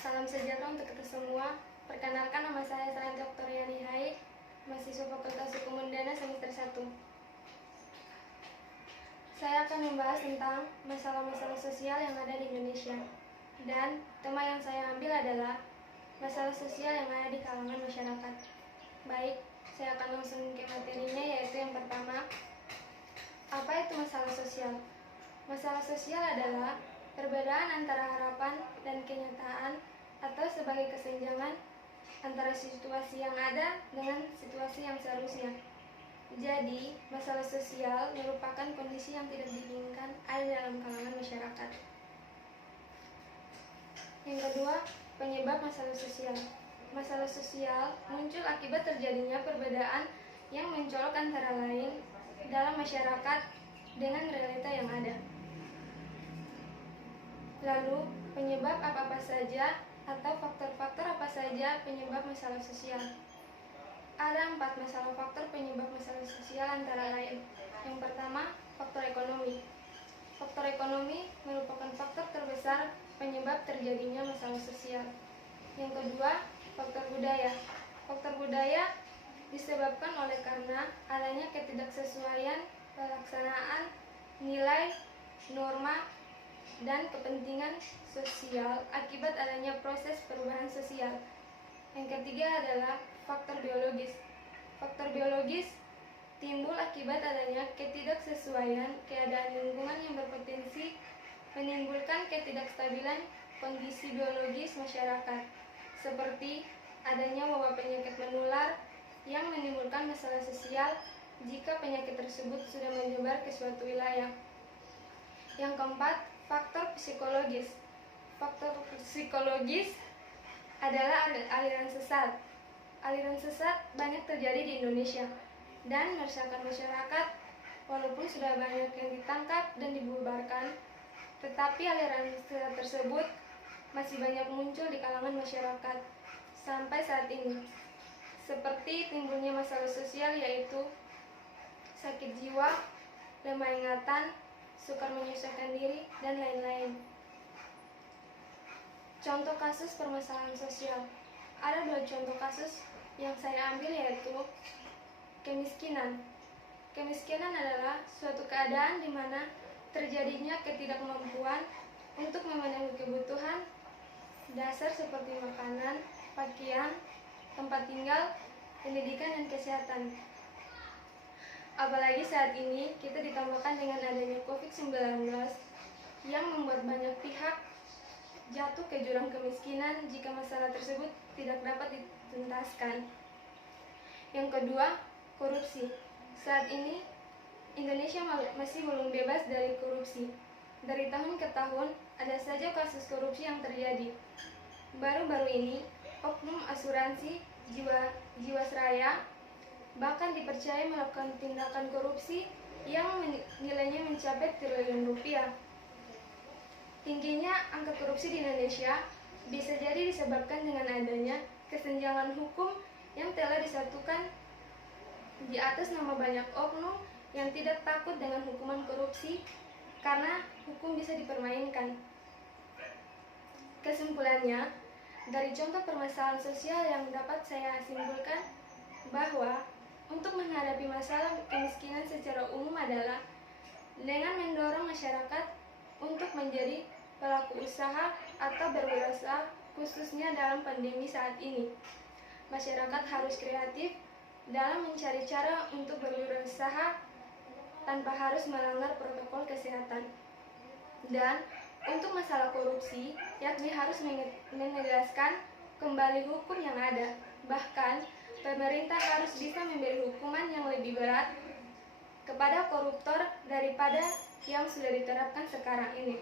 Salam sejahtera untuk kita semua. Perkenalkan, nama saya Saranti Oktoriani Hai, mahasiswa Fakultas Hukum Undana semester 1. Saya akan membahas tentang masalah-masalah sosial yang ada di Indonesia. Dan tema yang saya ambil adalah masalah sosial yang ada di kalangan masyarakat. Baik, saya akan langsung ke materinya, yaitu yang pertama, apa itu masalah sosial? Masalah sosial adalah perbedaan antara harapan dan kenyataan atau sebagai kesenjangan antara situasi yang ada dengan situasi yang seharusnya. Jadi, masalah sosial merupakan kondisi yang tidak diinginkan ada dalam kalangan masyarakat. Yang kedua, penyebab masalah sosial. Masalah sosial muncul akibat terjadinya perbedaan yang mencolok antara lain dalam masyarakat dengan realita yang ada. Lalu, penyebab apa-apa saja atau faktor-faktor apa saja penyebab masalah sosial? Ada 4 masalah faktor penyebab masalah sosial antara lain. Yang pertama, faktor ekonomi. Faktor ekonomi merupakan faktor terbesar penyebab terjadinya masalah sosial. Yang kedua, faktor budaya. Faktor budaya disebabkan oleh karena adanya ketidaksesuaian pelaksanaan nilai, norma, dan kepentingan sosial akibat adanya proses perubahan sosial. Yang ketiga adalah faktor biologis. Faktor biologis timbul akibat adanya ketidaksesuaian keadaan lingkungan yang berpotensi menimbulkan ketidakstabilan kondisi biologis masyarakat, seperti adanya wabah penyakit menular yang menimbulkan masalah sosial jika penyakit tersebut sudah menyebar ke suatu wilayah. Yang keempat, faktor psikologis. Faktor psikologis adalah aliran sesat. Aliran sesat banyak terjadi di Indonesia dan meresahkan masyarakat. Walaupun sudah banyak yang ditangkap dan dibubarkan, tetapi aliran sesat tersebut masih banyak muncul di kalangan masyarakat sampai saat ini. Seperti timbulnya masalah sosial yaitu sakit jiwa, lemah ingatan, sukar menyesuaikan diri, dan lain-lain. Contoh kasus permasalahan sosial. Ada 2 contoh kasus yang saya ambil, yaitu kemiskinan. Kemiskinan adalah suatu keadaan di mana terjadinya ketidakmampuan untuk memenuhi kebutuhan dasar seperti makanan, pakaian, tempat tinggal, pendidikan, dan kesehatan. Apalagi saat ini kita ditambahkan dengan adanya COVID-19 yang membuat banyak pihak jatuh ke jurang kemiskinan jika masalah tersebut tidak dapat dituntaskan. Yang kedua, korupsi. Saat ini Indonesia masih belum bebas dari korupsi. Dari tahun ke tahun ada saja kasus korupsi yang terjadi. Baru-baru ini oknum asuransi Jiwasraya bahkan dipercaya melakukan tindakan korupsi yang nilainya mencapai triliun rupiah. Tingginya angka korupsi di Indonesia bisa jadi disebabkan dengan adanya kesenjangan hukum yang telah disatukan di atas nama banyak oknum yang tidak takut dengan hukuman korupsi karena hukum bisa dipermainkan. Kesimpulannya, dari contoh permasalahan sosial yang dapat saya simpulkan bahwa untuk menghadapi masalah kemiskinan secara umum adalah dengan mendorong masyarakat untuk menjadi pelaku usaha atau berwirausaha, khususnya dalam pandemi saat ini. Masyarakat harus kreatif dalam mencari cara untuk berwirausaha tanpa harus melanggar protokol kesehatan. Dan untuk masalah korupsi, yakni harus menegaskan kembali hukum yang ada. Bahkan, pemerintah harus bisa memberi hukuman yang lebih berat kepada koruptor daripada yang sudah diterapkan sekarang ini.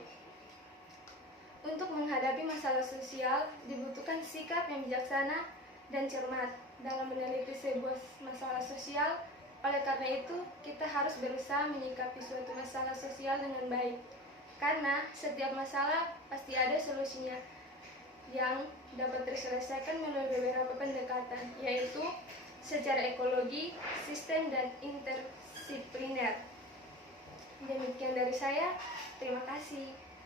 Untuk menghadapi masalah sosial, dibutuhkan sikap yang bijaksana dan cermat dalam meneliti sebuah masalah sosial. Oleh karena itu, kita harus berusaha menyikapi suatu masalah sosial dengan baik. Karena setiap masalah pasti ada solusinya yang dapat terselesaikan melalui beberapa pendekatan, yaitu secara ekologi, sistem, dan interdisipliner. Demikian dari saya, terima kasih.